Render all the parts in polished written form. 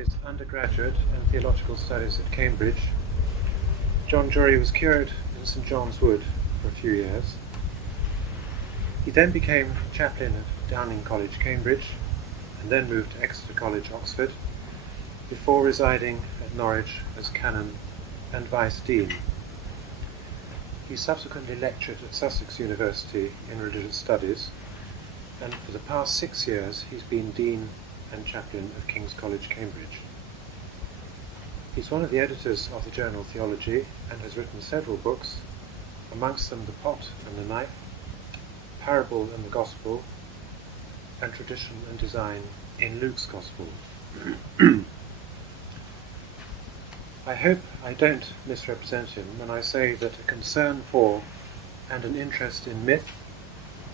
his undergraduate and theological studies at Cambridge, John Drury was cured in St John's Wood for a few years. He then became chaplain at Downing College, Cambridge, and then moved to Exeter College, Oxford, before residing at Norwich as canon and vice-dean. He subsequently lectured at Sussex University in religious studies, and for the past 6 years he's been dean and chaplain of King's College, Cambridge. He's one of the editors of the journal Theology and has written several books, amongst them The Pot and the Knife, Parable and the Gospel, and Tradition and Design in Luke's Gospel. I hope I don't misrepresent him when I say that a concern for and an interest in myth,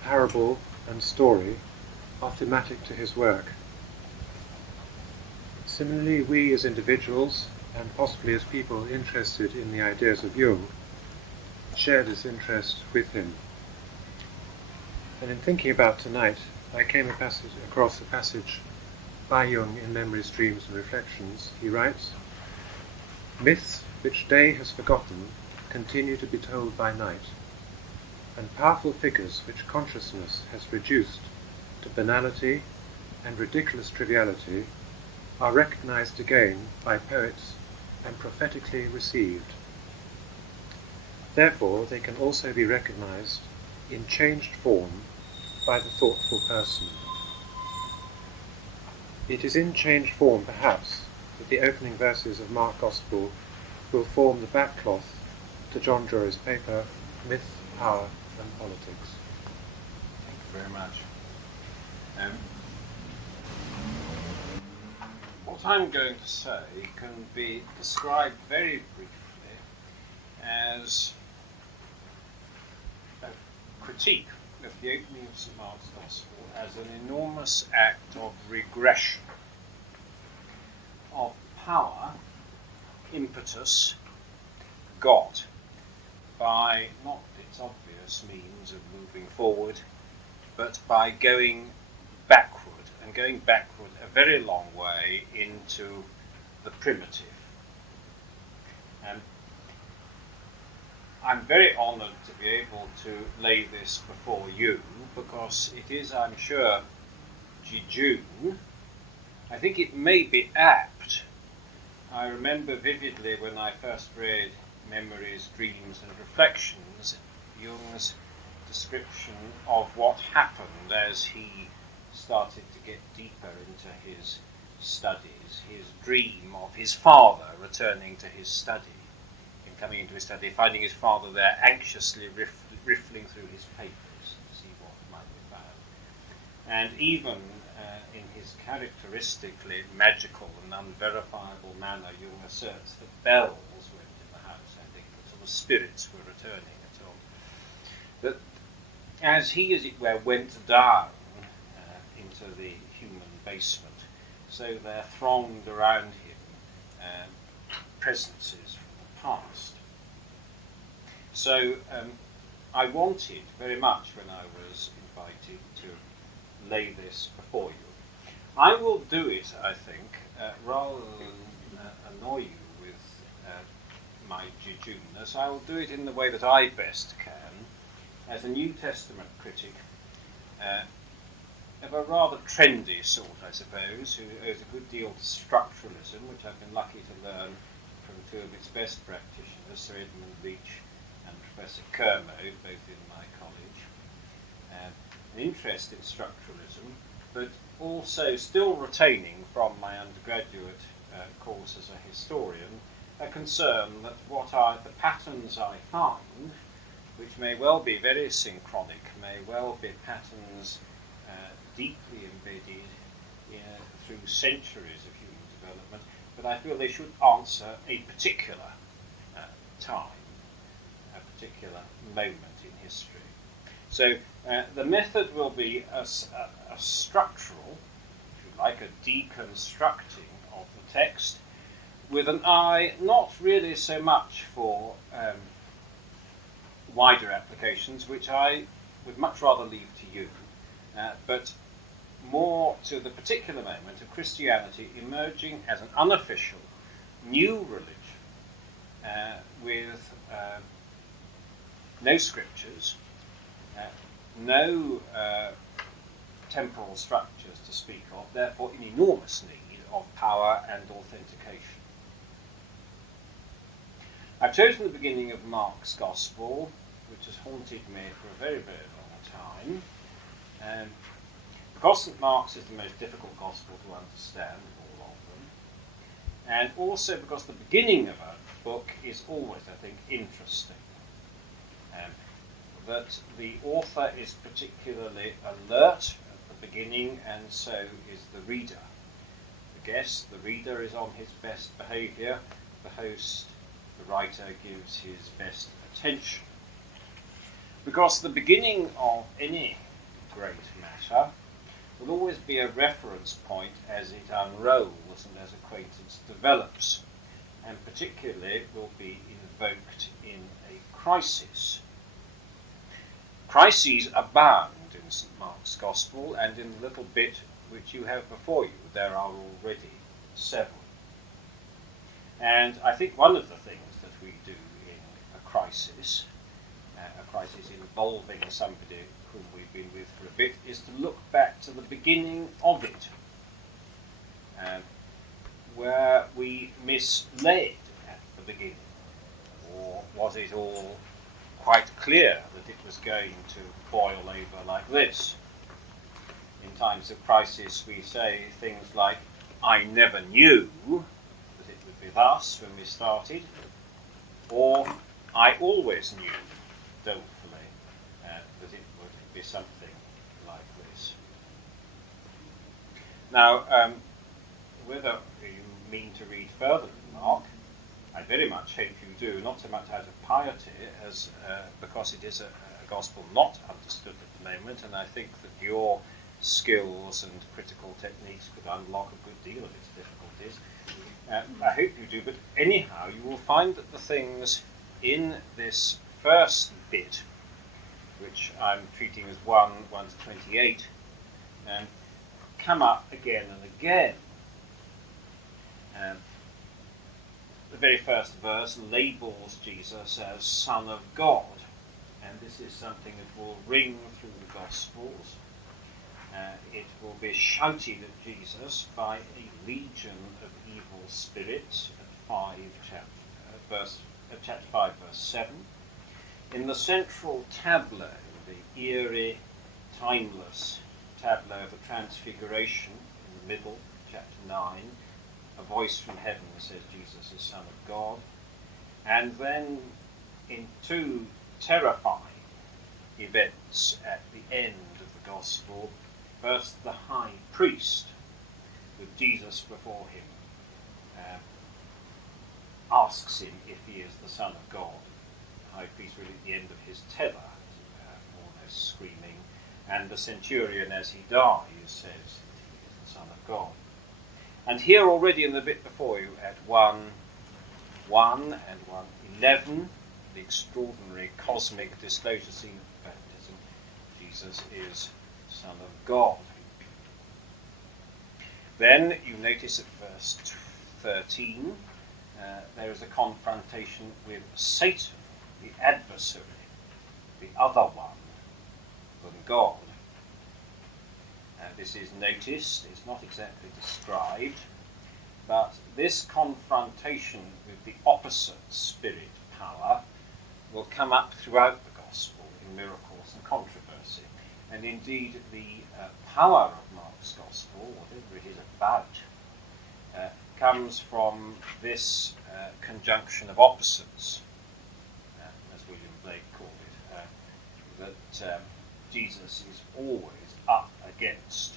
parable, and story are thematic to his work. Similarly, we as individuals, and possibly as people interested in the ideas of Jung, share this interest with him. And in thinking about tonight, I came across a passage by Jung in Memories, Dreams and Reflections. He writes, "Myths which day has forgotten continue to be told by night, and powerful figures which consciousness has reduced to banality and ridiculous triviality are recognized again by poets and prophetically received. Therefore, they can also be recognized in changed form by the thoughtful person." It is in changed form, perhaps, that the opening verses of Mark's Gospel will form the backcloth to John Drury's paper, Myth, Power and Politics. Thank you very much. What I'm going to say can be described very briefly as a critique of the opening of St Mark's Gospel as an enormous act of regression of power, impetus, got by not its obvious means of moving forward, but by going backward, and going backward a very long way into the primitive. And I'm very honoured to be able to lay this before you, because it is, I'm sure, jejune. I think it may be apt. I remember vividly when I first read Memories, Dreams and Reflections, Jung's description of what happened as he started to get deeper into his studies, his dream of his father returning to his study, him coming into his study, finding his father there anxiously riffling through his papers to see what might be found. And even in his characteristically magical and unverifiable manner, Jung asserts that bells went in the house, I think, that sort of spirits were returning at all. That as he, as it were, went down into the human basement, so there thronged around him presences from the past. So I wanted very much, when I was invited, to lay this before you. I will do it, I think, rather than annoy you with my jejuneness. I will do it in the way that I best can, as a New Testament critic of a rather trendy sort, I suppose, who owes a good deal to structuralism, which I've been lucky to learn from two of its best practitioners, Sir Edmund Leach and Professor Kermode, both in my college. An interest in structuralism, but also still retaining from my undergraduate course as a historian a concern that what are the patterns I find, which may well be very synchronic, may well be patterns deeply embedded through centuries of human development, but I feel they should answer a particular time, a particular moment in history. So the method will be a structural, if you like, a deconstructing of the text, with an eye not really so much for wider applications, which I would much rather leave to you, but more to the particular moment of Christianity emerging as an unofficial new religion with no scriptures, no temporal structures to speak of, therefore in enormous need of power and authentication. I've chosen the beginning of Mark's Gospel, which has haunted me for a very, very long time, because St. Mark's is the most difficult Gospel to understand of all of them, and also because the beginning of a book is always, I think, interesting. That the author is particularly alert at the beginning, and so is the reader. The guest, the reader, is on his best behaviour. The host, the writer, gives his best attention. Because the beginning of any great matter will always be a reference point as it unrolls and as acquaintance develops, and particularly will be invoked in a crisis. Crises abound in St. Mark's Gospel, and in the little bit which you have before you there are already several. And I think one of the things that we do in a crisis involving somebody whom we've been with for a bit, is to look back to the beginning of it, where we misled at the beginning, or was it all quite clear that it was going to boil over like this? In times of crisis we say things like, I never knew that it would be thus when we started, or I always knew, dolefully, that it would be something like this. Now, whether you mean to read further in Mark, I very much hope you do, not so much out of piety as because it is a gospel not understood at the moment, and I think that your skills and critical techniques could unlock a good deal of its difficulties. I hope you do, but anyhow, you will find that the things in this first bit, which I'm treating as 1 to 28, come up again and again. The very first verse labels Jesus as Son of God, and this is something that will ring through the Gospels. It will be shouted at Jesus by a legion of evil spirits at chapter 5, verse 7. In the central tableau, the eerie, timeless tableau of the Transfiguration, in the middle, chapter 9, a voice from heaven says Jesus is Son of God. And then in two terrifying events at the end of the Gospel, first the high priest, with Jesus before him, asks him if he is the Son of God. The high priest really at the end of his tether, almost screaming, and the centurion as he dies says that he is the Son of God. And here already in the bit before you at 1:1 and 1:11, the extraordinary cosmic disclosure scene of baptism, Jesus is Son of God. Then you notice at verse 13, there is a confrontation with Satan, the adversary, the other one than God. This is noticed, it's not exactly described, but this confrontation with the opposite spirit power will come up throughout the Gospel in miracles and controversy. And indeed the power of Mark's Gospel, whatever it is about, comes from this conjunction of opposites, as William Blake called it, that Jesus is always up against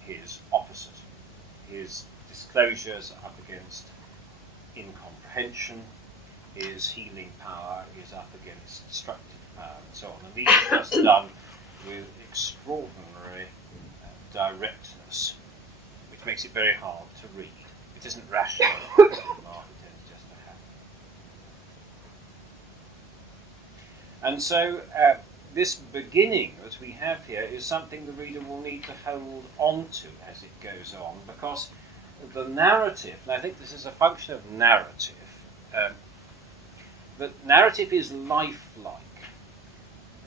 his opposite. His disclosures are up against incomprehension, his healing power is up against destructive power, and so on. And these are just done with extraordinary directness, which makes it very hard to read. It isn't rational. It tends just to happen. And so this beginning that we have here is something the reader will need to hold on to as it goes on, because the narrative, and I think this is a function of narrative, that narrative is lifelike,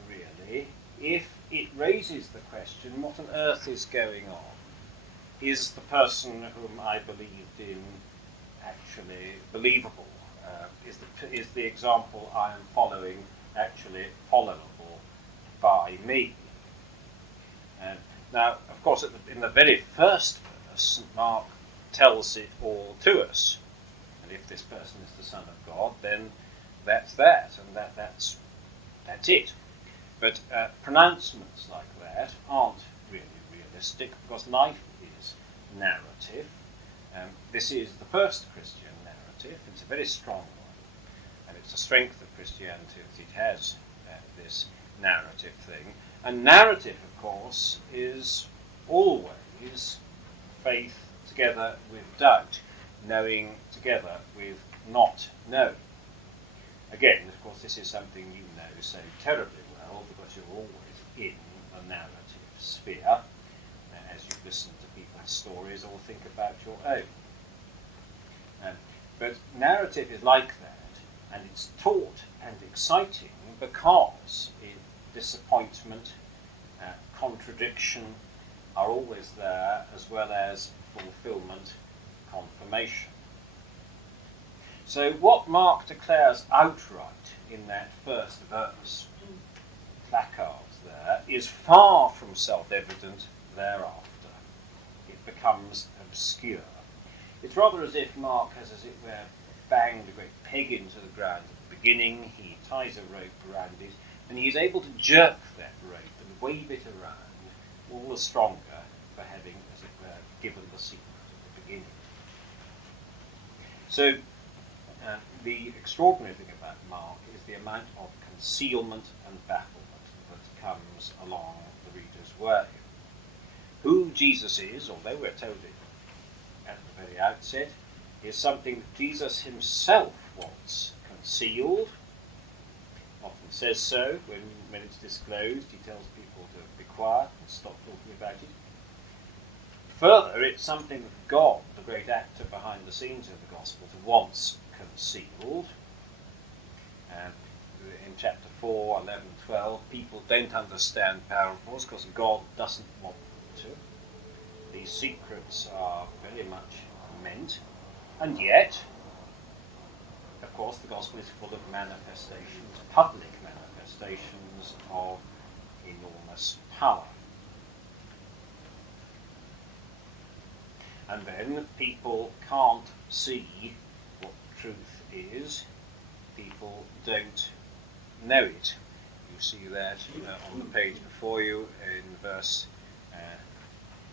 really, if it raises the question, what on earth is going on? Is the person whom I believed in actually believable? Is the example I am following actually followable by me? Now, of course, in the very first verse, Mark tells it all to us. And if this person is the Son of God, then that's that, and that's it. But pronouncements like that aren't really realistic, because life is narrative. This is the first Christian narrative. It's a very strong one, and it's a strength of Christianity that it has this narrative thing. And narrative, of course, is always faith together with doubt, knowing together with not knowing. Again, of course, this is something you know so terribly well, because you're always in the narrative sphere as you listen to people's stories or think about your own. But narrative is like that, and it's taut and exciting because disappointment, contradiction are always there, as well as fulfillment, confirmation. So what Mark declares outright in that first verse, placards there, is far from self-evident thereafter. It becomes obscure. It's rather as if Mark has, as it were, banged a great peg into the ground at the beginning. He ties a rope around it, and he is able to jerk that rope and wave it around all the stronger for having, as it were, given the secret at the beginning. So the extraordinary thing about Mark is the amount of concealment and bafflement that comes along the reader's way. Who Jesus is, although we're told it at the very outset, is something that Jesus himself wants concealed. Often says so when it's disclosed. He tells people to be quiet and stop talking about it. Further, it's something that God, the great actor behind the scenes of the Gospels, wants concealed. In chapter 4, 11, 12, people don't understand parables because God doesn't want them to. These secrets are very much meant, and yet, of course, the Gospel is full of manifestations, public manifestations of enormous power. And then people can't see what truth is. People don't know it. You see that on the page before you in verse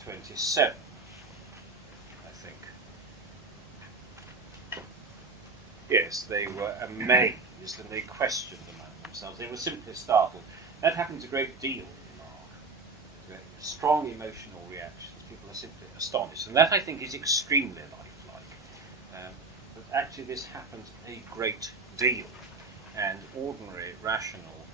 27, I think. Yes, they were amazed and they questioned among themselves. They were simply startled. That happens a great deal in Mark. Strong emotional reactions. People are simply astonished. And that, I think, is extremely lifelike. But actually this happens a great deal. And ordinary, rational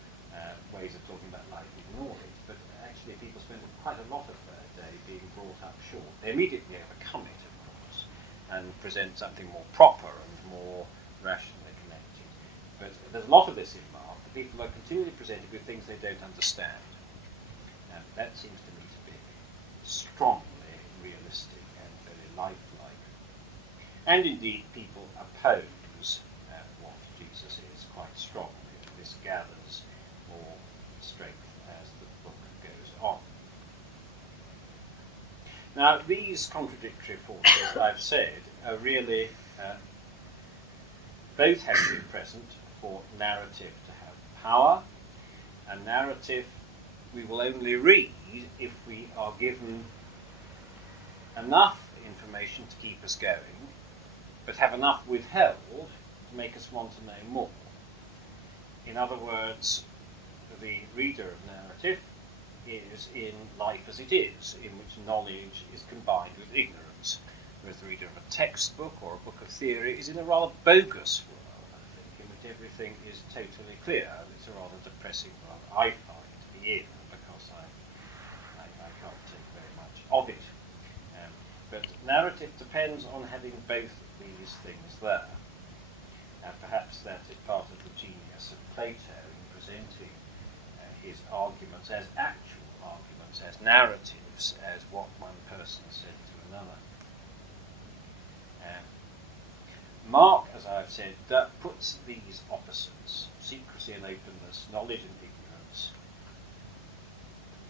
ways of talking about life ignore it. But actually people spend quite a lot of their day being brought up short. They immediately overcome it, of course, and present something more proper and more rationally connected. But there's a lot of this in Mark. The people are continually presented with things they don't understand. And that seems to me to be strongly realistic and very lifelike. And indeed, people oppose what Jesus is quite strongly. This gathers more strength as the book goes on. Now, these contradictory forces, I've said, are really both have to be present for narrative to have power. A narrative we will only read if we are given enough information to keep us going, but have enough withheld to make us want to know more. In other words, the reader of narrative is in life as it is, in which knowledge is combined with ignorance, whereas the reader of a textbook or a book of theory is in a rather bogus world, I think, in which everything is totally clear. It's a rather depressing world, I find. in because I can't take very much of it. But narrative depends on having both these things there. And perhaps that is part of the genius of Plato in presenting his arguments as actual arguments, as narratives, as what one person said to another. Mark, as I've said, puts these opposites, secrecy and openness, knowledge and ignorance,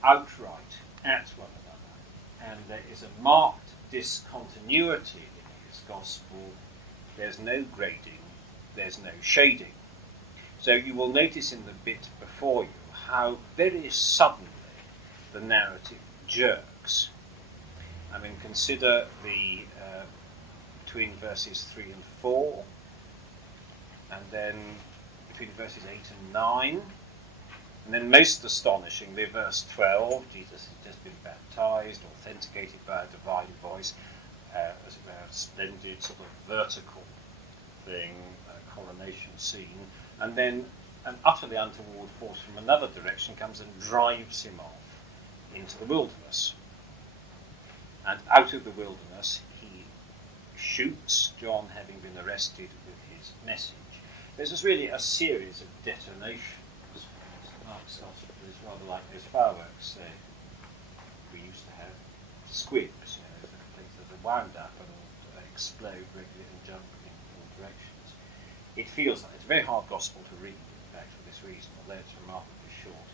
outright at one another. And there is a marked discontinuity in his gospel. There's no grading, there's no shading. So you will notice in the bit before you how very suddenly the narrative jerks. I mean, consider the between verses 3 and 4, and then between verses 8 and 9, and then most astonishingly, verse 12, Jesus has just been baptized, authenticated by a divine voice, as it were, a splendid sort of vertical thing, coronation scene, and then an utterly untoward force from another direction comes and drives him off into the wilderness. And out of the wilderness he shoots, John having been arrested with his message. There's just really a series of detonations. Mark's gospel is rather like those fireworks we used to have, squibs, that are wound up and explode regularly and jump in all directions. It feels like it's a very hard gospel to read, in fact, for this reason, although it's remarkably short,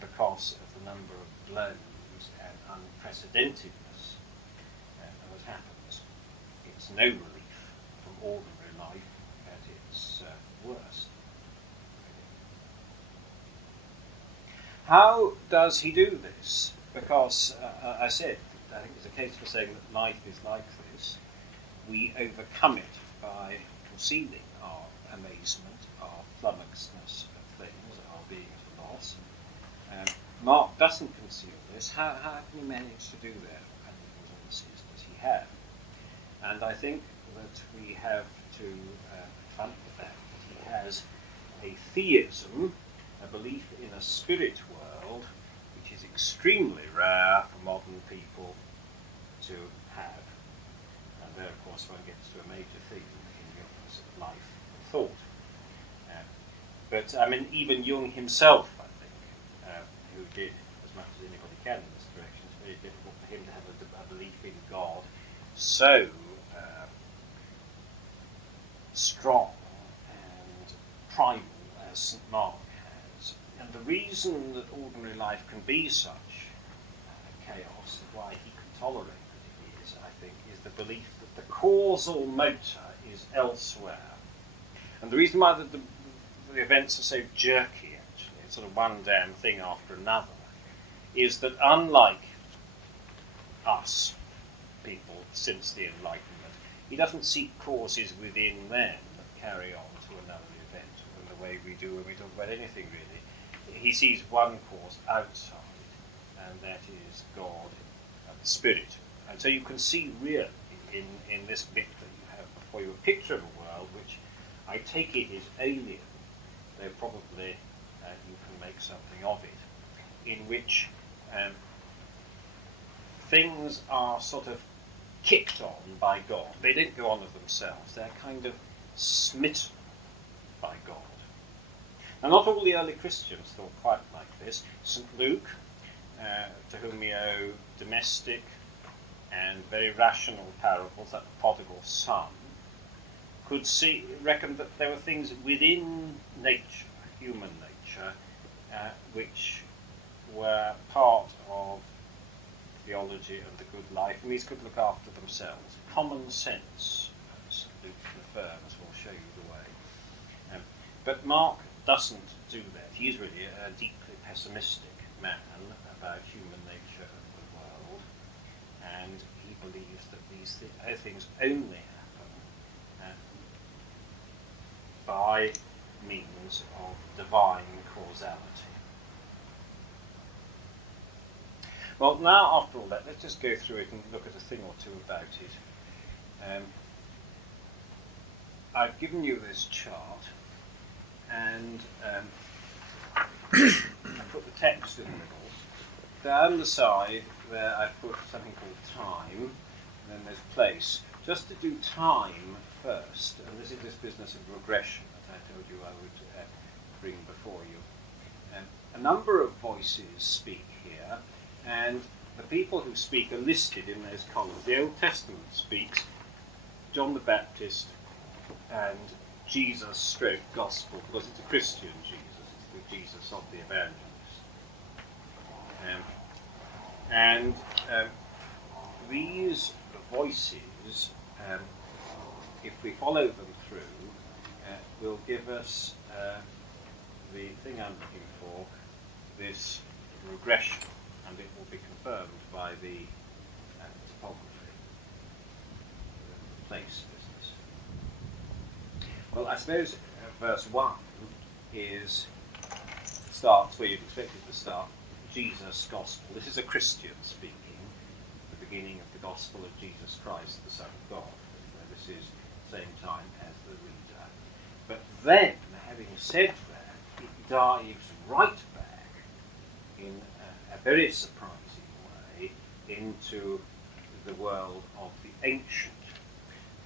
because of the number of blows and unprecedentedness that happens. It's no relief from ordinary life at its worst. How does he do this? Because, I said, I think there's a case for saying that life is like this. We overcome it by concealing our amazement, our flummoxedness of things, our being at a loss. Mark doesn't conceal this. How can he manage to do that? And he insists that he have. And I think that we have to confront the fact that he has a theism, a belief in a spirit world, which is extremely rare for modern people to have. And there, of course, one gets to a major theme in the opposite of life and thought. But, I mean, even Jung himself, I think, who did as much as anybody can in this direction, it's very difficult for him to have a belief in God so strong and primal as St. Mark has. And the reason that ordinary life can be such chaos, why he can tolerate what it is, I think, is the belief that the causal motor is elsewhere. And the reason why the events are so jerky, actually, it's sort of one damn thing after another, is that unlike us, people since the Enlightenment, he doesn't seek causes within them that carry on to another event, in the way we do when we talk about anything really. He sees one cause outside, and that is God and the Spirit. And so you can see really in this bit that you have before you a picture of a world which I take it is alien, though probably you can make something of it, in which things are sort of kicked on by God. They don't go on of themselves. They're kind of smitten by God. Now, not all the early Christians thought quite like this. St. Luke, to whom we owe domestic and very rational parables, like the prodigal son, could reckon that there were things within nature, human nature, which were part of theology and the good life, and these could look after themselves. Common sense, as Luke affirms, will show you the way. But Mark doesn't do that. He's really a deeply pessimistic man about human nature and the world, and he believes that these things only happen by means of divine causality. Well, now, after all that, let's just go through it and look at a thing or two about it. I've given you this chart, and I've put the text in the middle. Down the side there I've put something called time, and then there's place. Just to do time first, and this is this business of regression that I told you I would bring before you. A number of voices speak here, and the people who speak are listed in those columns. The Old Testament speaks John the Baptist and Jesus stroke gospel, because it's a Christian Jesus, it's the Jesus of the evangelist. These voices, if we follow them through, will give us the thing I'm looking for, this regression, and it will be confirmed by the topography, the place business. Well, I suppose verse 1 starts where you'd expect it to start, Jesus' gospel. This is a Christian speaking, the beginning of the gospel of Jesus Christ, the Son of God. This is the same time as the reader. But then, having said that, it dives right back in a very surprising way into the world of the ancient.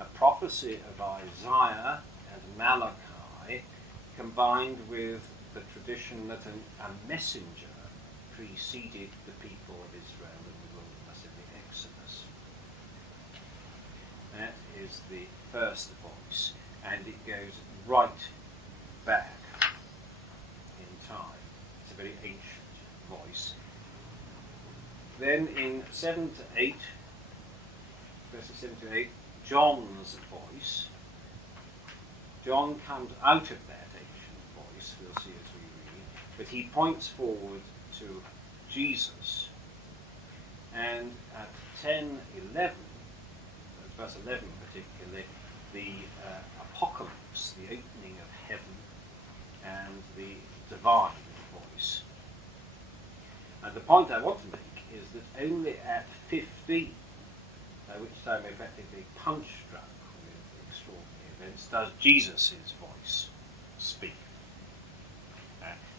A prophecy of Isaiah and Malachi combined with the tradition that a messenger preceded the people of Israel in the wilderness in the Exodus. That is the first voice, and it goes right back in time. It's a very ancient voice. Then in 7 to 8, verses 7 to 8, John's voice. John comes out of that ancient voice, we'll see as we read, but he points forward to Jesus. And at 10:11, verse 11 particularly, the apocalypse, the opening of heaven, and the divine voice. And the point I want to make is that only at 15, by which time we're practically punch-struck with extraordinary events, does Jesus' voice speak.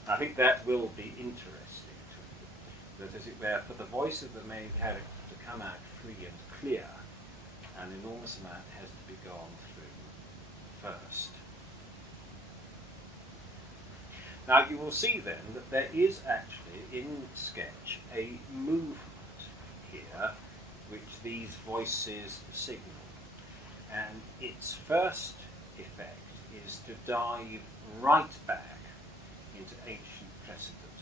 I think that will be interesting to you, that as it were, for the voice of the main character to come out free and clear, an enormous amount has to be gone through first. Now you will see then that there is actually in sketch a movement here which these voices signal, and its first effect is to dive right back into ancient precedent,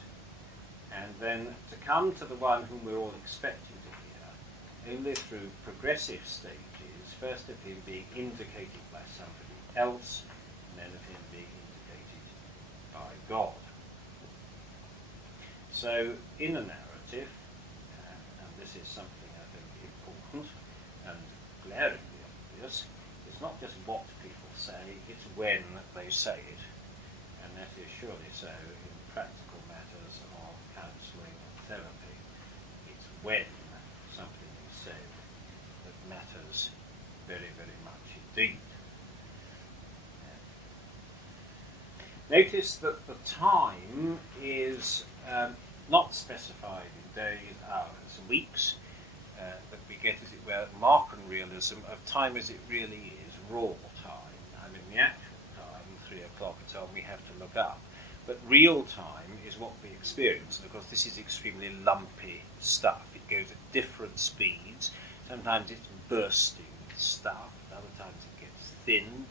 and then to come to the one whom we're all expecting to hear only through progressive stages, first of him being indicated by somebody else, and then of him being indicated by God. So in a narrative, and this is something I think important and glaringly obvious, it's not just what people say, it's when they say it. And that is surely so in practical matters of counselling and therapy. It's when something is said that matters very, very much indeed. Notice that the time is not specified in days, hours, weeks, but we get, as it were, Markan realism of time as it really is, raw time. I mean, the actual time, 3 o'clock and so on, we have to look up. But real time is what we experience, and of course this is extremely lumpy stuff. It goes at different speeds. Sometimes it's bursting with stuff, other times it gets thin.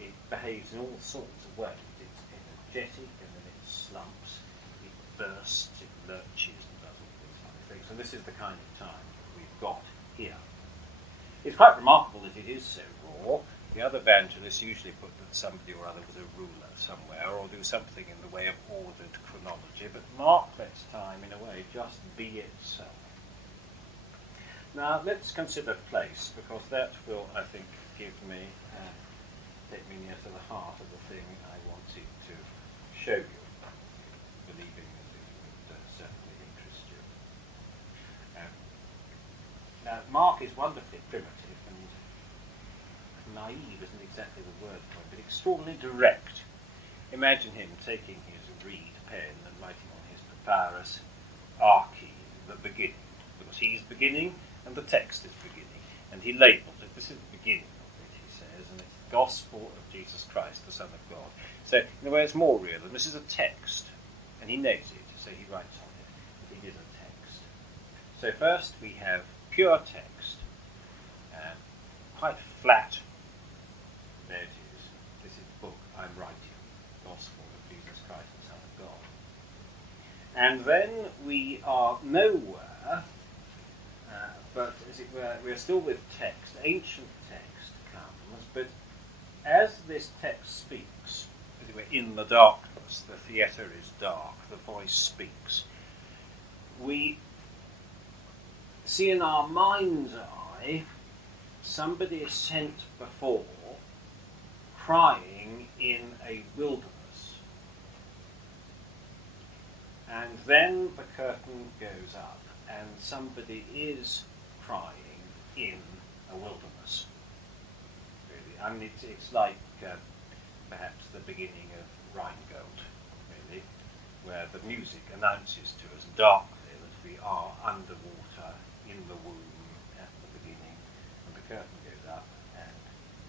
It behaves in all sorts of ways. It's energetic and then it slumps. It bursts, it lurches and does all these kind of things. So this is the kind of time that we've got here. It's quite remarkable that it is so raw. The other evangelists usually put that somebody or other was a ruler somewhere, or do something in the way of ordered chronology, but Mark lets time, in a way, just be itself. Now, let's consider place, because that will, I think, give me, take me near to the heart of the thing I wanted to show you, believing that it would certainly interest you. Now, Mark is wonderfully primitive, and naive isn't exactly the word for it, but extraordinarily direct. Imagine him taking his reed pen and writing on his papyrus, Archi, the beginning, because he's beginning and the text is beginning. And he labels it, this is the beginning of it, he says, and it's the gospel of Jesus Christ, the Son of God. So, in a way, it's more real, and this is a text, and he knows it, so he writes on it, but it is a text. So first we have pure text, quite flat. There it is. This is the book I'm writing, Gospel of Jesus Christ, the Son of God. And then we are nowhere, but as it were, we're still with text. Ancient text comes, but as this text speaks, as it were, in the darkness, the theatre is dark, the voice speaks, we see in our mind's eye somebody is sent before crying in a wilderness. And then the curtain goes up and somebody is crying in a wilderness. Really. I mean, it's like perhaps the beginning of Rheingold, really, where the music announces to us darkly that we are underwater in the womb at the beginning, and the curtain goes up, and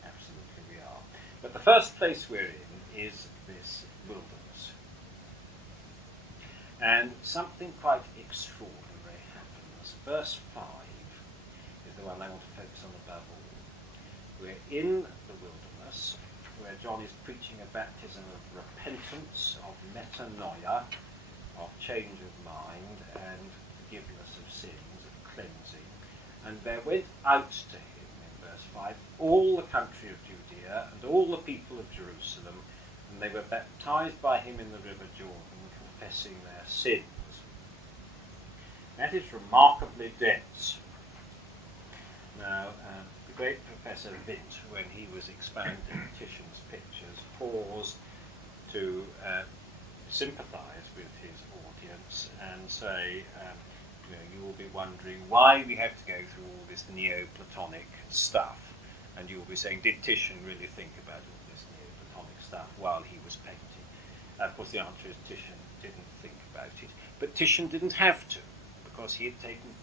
absolutely we are. But the first place we're in is this wilderness. And something quite extraordinary happens. Verse 5 is the one I want to focus on above all. We're in the wilderness, where John is preaching a baptism of repentance, of metanoia, of change of mind, and forgiveness of sins, of cleansing. And there went out to him, in verse 5, all the country of Judea and all the people of Jerusalem, and they were baptized by him in the river Jordan, confessing their sins. That is remarkably dense. Now, the great Professor Vint, when he was expounding Titian's pictures, paused to sympathise with his audience and say, you will be wondering why we have to go through all this Neoplatonic stuff. And you will be saying, did Titian really think about all this Neoplatonic stuff while he was painting? Of course, the answer is Titian didn't think about it. But Titian didn't have to, because he had taken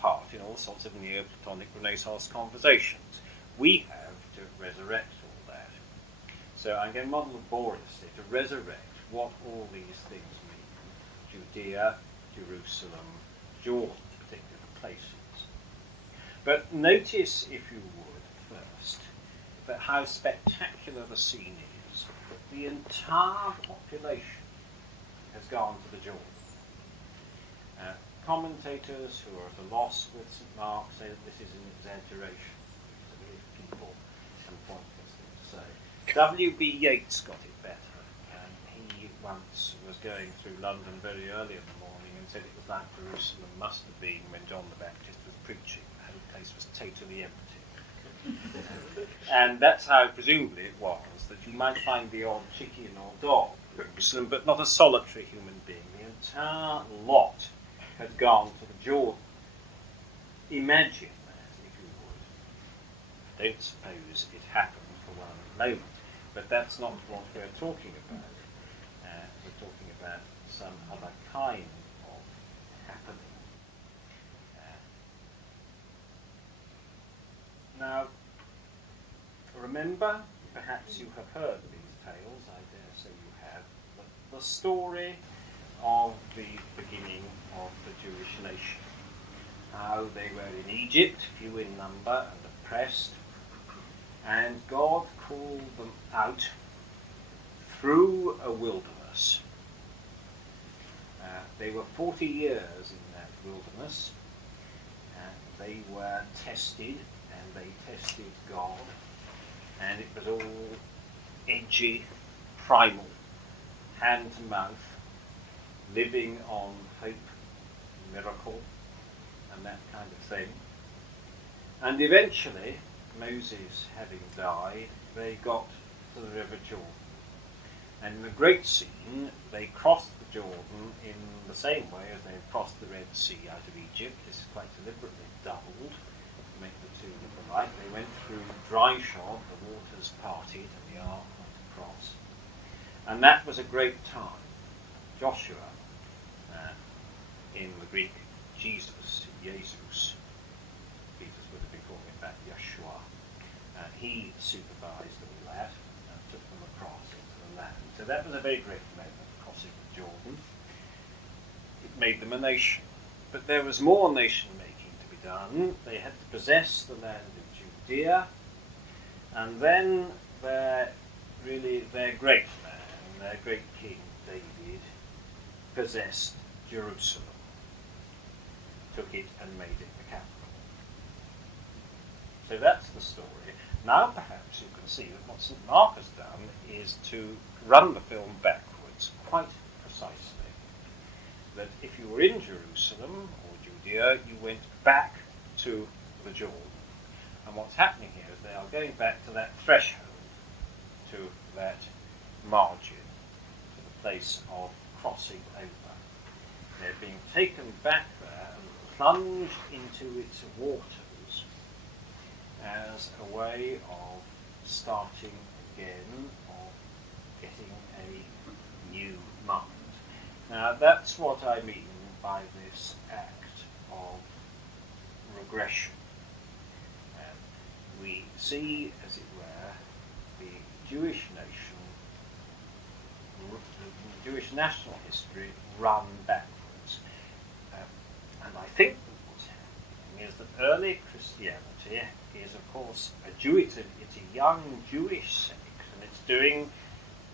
part in all sorts of Neoplatonic Renaissance conversations. We have to resurrect all that. So I'm going to model laboriously to resurrect what all these things mean. Judea, Jerusalem, Jordan, particular places. But notice, if you would, first, that how spectacular the scene is. That the entire population has gone to the Jordan. Commentators who are at a loss with St. Mark say that this is an exaggeration. It's a people and pointless thing to say. W.B. Yeats got it better. He once was going through London very early in the morning and said it was like Jerusalem must have been when John the Baptist was preaching. The whole place was totally empty. And that's how presumably it was, that you might find the odd chicken or dog in Jerusalem, but not a solitary human being. The entire lot had gone to the Jordan. Imagine that, if you would. Don't suppose it happened for one moment, but that's not what we're talking about. We're talking about some other kind of happening. Now, remember, perhaps you have heard these tales, I dare say you have, the story of the beginning of the Jewish nation. How they were in Egypt, few in number and oppressed, and God called them out through a wilderness. They were 40 years in that wilderness, and they were tested, and they tested God, and it was all edgy, primal, hand to mouth, living on hope, miracle, and that kind of thing. And eventually, Moses having died, they got to the River Jordan. And in the Great Scene, they crossed the Jordan in the same way as they had crossed the Red Sea out of Egypt. This is quite deliberately doubled to make the two look alike. They went through dry shod, the waters parted, and the ark went across. And that was a great time. Joshua. In the Greek, Jesus. Jesus would have been calling it back Yeshua. He supervised all that and took them across into the land. So that was a very great moment, crossing the Jordan. It made them a nation. But there was more nation making to be done. They had to possess the land of Judea, and then their great man, their great king David, possessed Jerusalem, took it and made it the capital. So that's the story. Now perhaps you can see that what St. Mark has done is to run the film backwards quite precisely. That if you were in Jerusalem or Judea, you went back to the Jordan. And what's happening here is they are going back to that threshold, to that margin, to the place of crossing over. They're being taken back there and plunged into its waters as a way of starting again, of getting a new mind. Now that's what I mean by this act of regression. We see, as it were, the Jewish nation, the Jewish national history run backwards. And I think that what's happening is that early Christianity is, of course, it's a young Jewish sect, and it's doing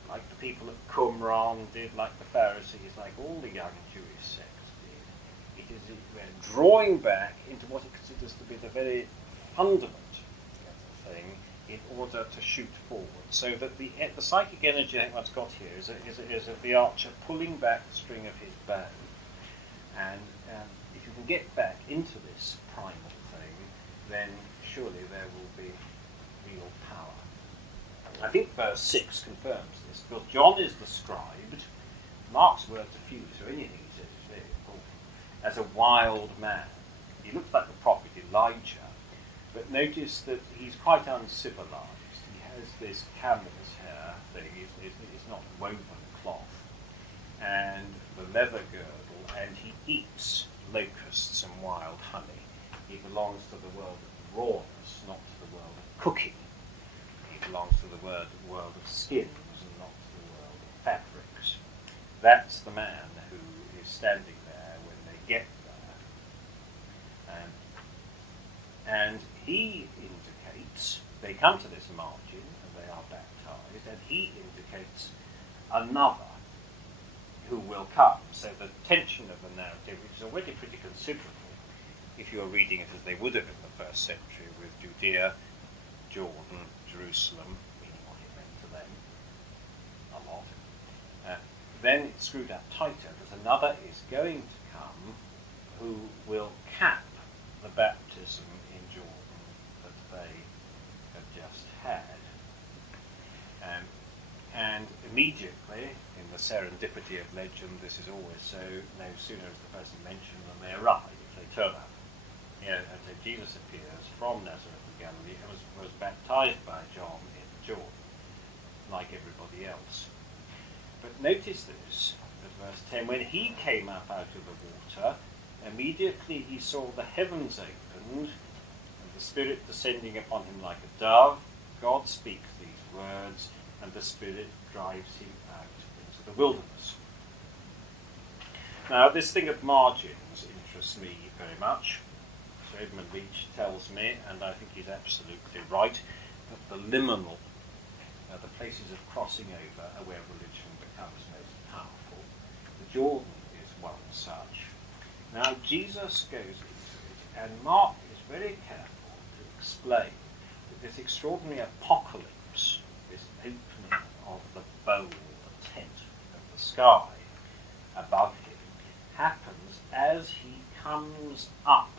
like the people at Qumran did, like the Pharisees, like all the young Jewish sects did. It is drawing back into what it considers to be the very fundament of the thing in order to shoot forward. So that the psychic energy I think what's got here is of the archer pulling back the string of his bow. And if you can get back into this primal thing, then surely there will be real power. I think verse 6 confirms this, because John is described, Mark's words are few, so anything he says is very important, as a wild man. He looks like the prophet Elijah, but notice that he's quite uncivilized. He has this camel's hair thing, it's not woven cloth, and the leather girdle, and he eats locusts and wild honey. He belongs to the world of rawness, not to the world of cooking. He belongs to the world of skins and not to the world of fabrics. That's the man who is standing there when they get there. And he indicates, they come to this margin and they are baptized, and he indicates another who will come. So the tension of the narrative, which is already pretty considerable, if you're reading it as they would have in the first century, with Judea, Jordan, Jerusalem, meaning what it meant to them, a lot, then it's screwed up tighter, that another is going to come who will cap the baptism in Jordan that they have just had. And immediately, in the serendipity of legend, this is always so, no sooner is the person mentioned than they arrive, they turn up. And so Jesus appears from Nazareth of Galilee and was baptized by John in the Jordan, like everybody else. But notice this, at verse 10, when he came up out of the water, immediately he saw the heavens opened, and the Spirit descending upon him like a dove. God speaks these words, and the Spirit drives him out into the wilderness. Now, this thing of margins interests me very much. Sir Edmund Leach tells me, and I think he's absolutely right, that the liminal, the places of crossing over, are where religion becomes most powerful. The Jordan is one such. Now, Jesus goes into it, and Mark is very careful to explain that this extraordinary apocalypse, this opening of the bowl, the tent of the sky above him, happens as he comes up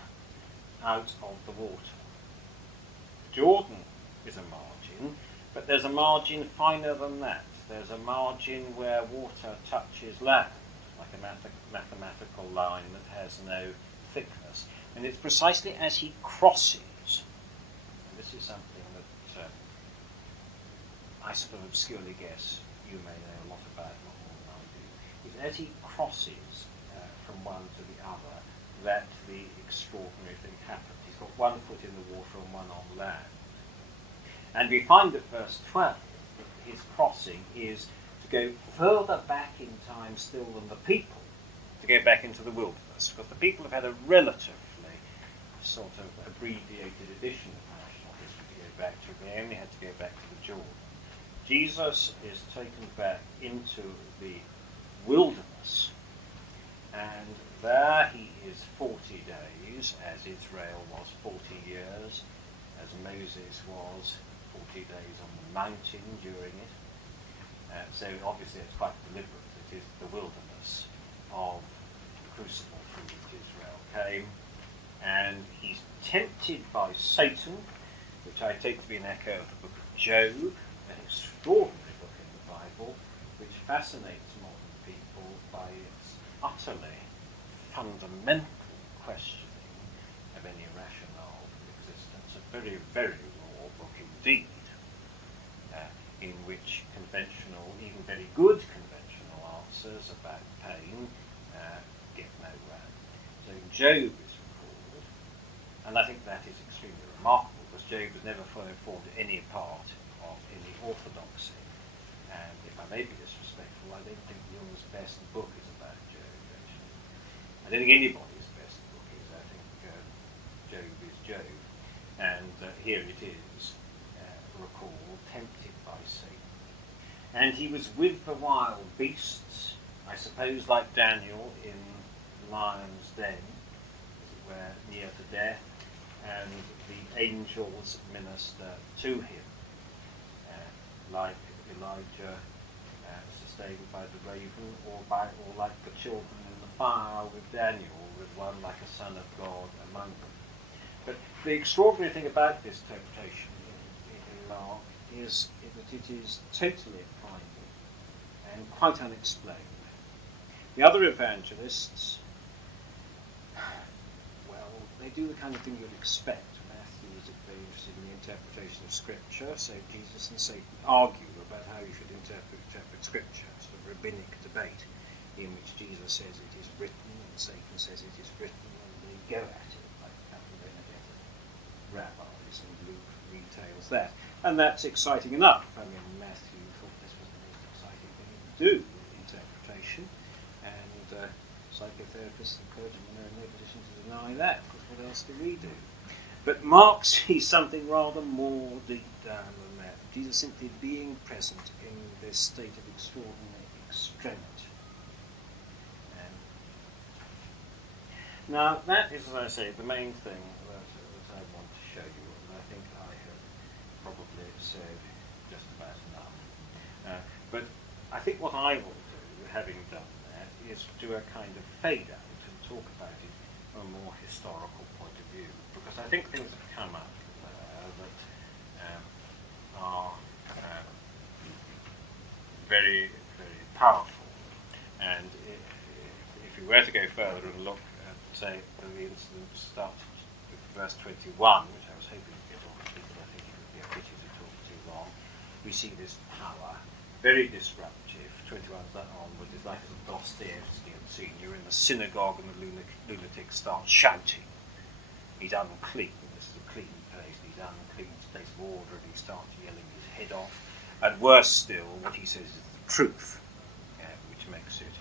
out of the water. Jordan is a margin, but there's a margin finer than that. There's a margin where water touches land, like a mathematical line that has no thickness. And it's precisely as he crosses, and this is something that I sort of obscurely guess you may know a lot about, not more than I do. is as he crosses from one to the other that the extraordinary thing happens. He's got one foot in the water and one on land. And we find at verse 12 that his crossing is to go further back in time still than the people, to go back into the wilderness, because the people have had a relatively sort of abbreviated edition of national history to go back to. They only had to go back to the Jordan. Jesus is taken back into the wilderness, and there he is 40 days, as Israel was 40 years, as Moses was 40 days on the mountain during it. So obviously it's quite deliberate. It is the wilderness of the crucible through which Israel came. And he's tempted by Satan, which I take to be an echo of the book of Job, an extraordinary book in the Bible, which fascinates modern people by its utterly fundamental questioning of any rationale of existence. A very, very raw book indeed, in which conventional, even very good conventional answers about pain get nowhere. So Job is recalled, and I think that is extremely remarkable, because Job has never formed any part of any orthodoxy. And if I may be disrespectful, I don't think Jung's best book is about Job, actually. I don't think anybody's best book is. I think Job is Job. And here it is, recalled, tempted by Satan. And he was with the wild beasts, I suppose like Daniel in lion's den, as it were, near to death, and the angels minister to him, like Elijah sustained by the raven, or like the children in the fire with Daniel, with one like a son of God among them. But the extraordinary thing about this interpretation in Mark is that it is totally private and quite unexplained. The other evangelists, well, they do the kind of thing you'd expect. Matthew is very interested in the interpretation of Scripture, so Jesus and Satan argue about how you should interpret Scripture, sort of rabbinic debate in which Jesus says it is written and Satan says it is written, and they go at it like a couple of energetic rabbis, and Luke retails that. And that's exciting enough. I mean, Matthew thought this was the most exciting thing to do, interpretation, and psychotherapists and clergymen are in no position to deny that, because what else do we do? But Mark sees something rather more deep down than that. Jesus simply being present in this state of extraordinary extremity. Now, that is, as I say, the main thing that I want to show you, and I think I have probably said just about enough. But I think what I will do, having done that, is do a kind of fade out and talk about it from a more historical point of view, because I think things have come up that are very, very powerful. And if you were to go further and look at, say, the incident starts with verse 21, which I was hoping to get on to, but I think it would be a pity to talk too long, we see this power, very disruptive. 21 onward is like a Dostoevskian scene. You're in the synagogue and the lunatic starts shouting. He's unclean. This is a clean place. He's unclean. It's a place of order, and he starts yelling his head off. And worse still, what he says is the truth, which makes it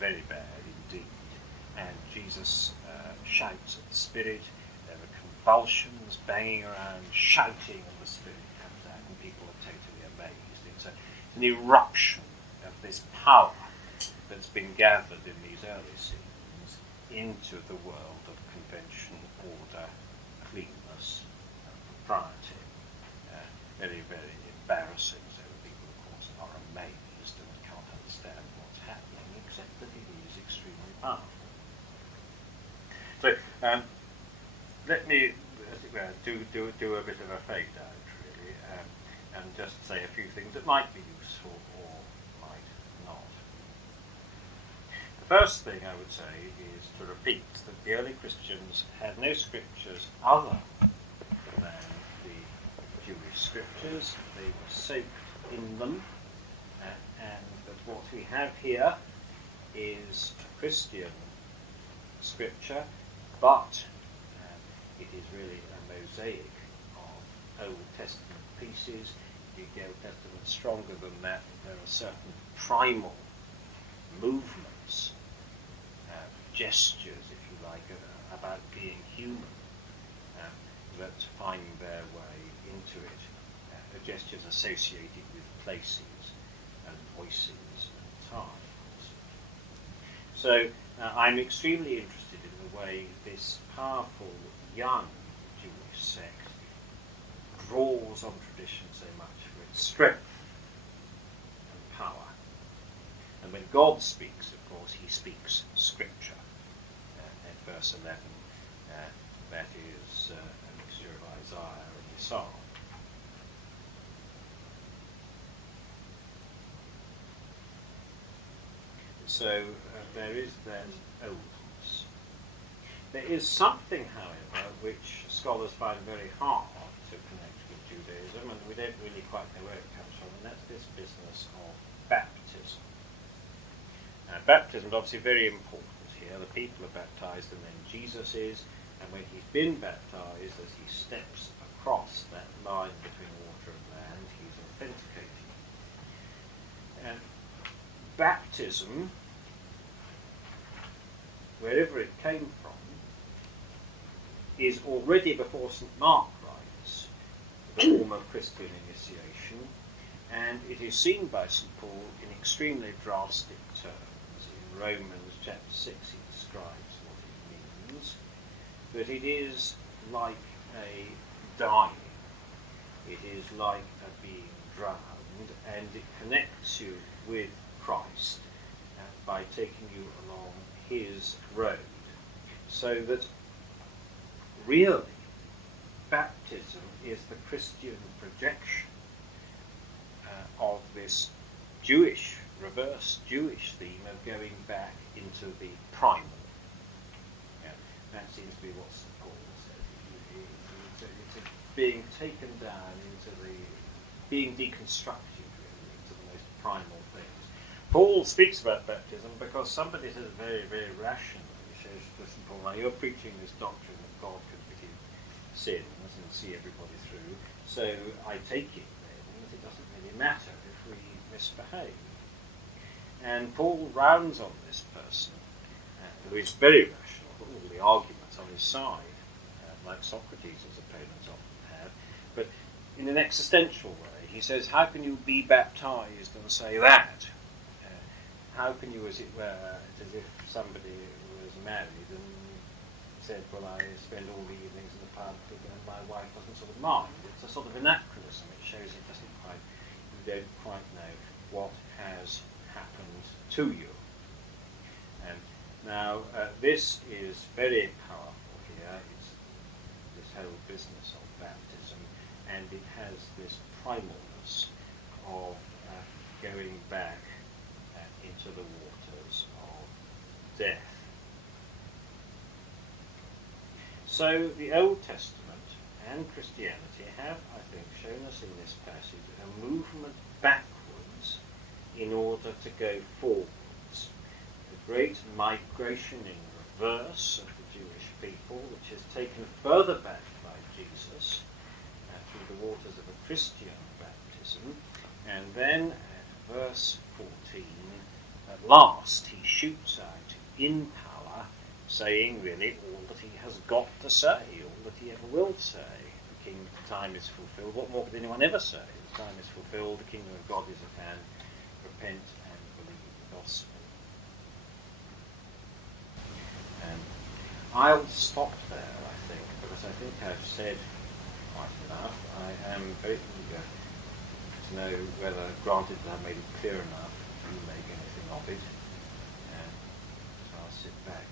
very bad indeed. And Jesus shouts at the spirit. There are convulsions, banging around, shouting, and the spirit comes out, and people are totally amazed. It's an eruption of this power that's been gathered in these early scenes into the world of convention, order, cleanness, and propriety. Very, very embarrassing. So the people, of course, are amazed and can't understand what's happening, except that it is extremely powerful. So let me, as it were, do a bit of a fade out, really, and just say a few things that might be useful or might not. The first thing I would say is to repeat that the early Christians had no scriptures other than the Jewish scriptures. They were soaked in them, and that what we have here is a Christian scripture, but it is really a mosaic of Old Testament pieces. You get Old Testament stronger than that. There are certain primal movements, gestures, if you like, about being human that find their way into it. Gestures associated with places and voices and times. So I'm extremely interested in the way this powerful young Jewish sect draws on tradition so much for its strength and power. And when God speaks, of course, he speaks scripture. In verse 11, that is a mixture of Isaiah and Psalm. So there is that oldness. There is something, however, which scholars find very hard to connect with Judaism, and we don't really quite know where it comes from, and that's this business of baptism. Baptism is obviously very important here. The people are baptized, and then Jesus is, and when he's been baptized, as he steps across that line between water and land, he's authenticating. And baptism, wherever it came from, is already, before St. Mark writes, the form of Christian initiation, and it is seen by St. Paul in extremely drastic terms. In Romans chapter 6 he describes what it means, that it is like a dying, it is like a being drowned, and it connects you with Christ by taking you along his road. So that really baptism is the Christian projection of this Jewish, reverse Jewish theme of going back into the primal. That seems to be what St. Paul says. It's a being taken down into the, being deconstructed really, into the most primal things. Paul speaks about baptism because somebody says very, very rationally, he says, listen, Paul, now you're preaching this doctrine that God can forgive sins and see everybody through, so I take it then that it doesn't really matter if we misbehave. And Paul rounds on this person, who is very rational, but all the arguments on his side, like Socrates' opponents often have, but in an existential way. He says, how can you be baptized and say that? How can you, as it were, it's as if somebody was married and said, well, I spend all the evenings in the pub and my wife doesn't sort of mind. It's a sort of anachronism. It shows it doesn't quite, you don't quite know what has happened to you. And now, this is very powerful here. It's this whole business of baptism, and it has this primalness of going back into the waters of death. So the Old Testament and Christianity have, I think, shown us in this passage a movement backwards in order to go forwards. A great migration in reverse of the Jewish people, which is taken further back by Jesus through the waters of a Christian baptism, and then at verse 14, at last he shoots out in power, saying really all that he has got to say, all that he ever will say. The kingdom time is fulfilled. What more could anyone ever say? The time is fulfilled, the kingdom of God is at hand. Repent and believe the gospel. And I'll stop there, I think, because I think I've said quite enough. I am very eager to know whether, granted that I've made it clear enough, you make anything of it. So I'll sit back.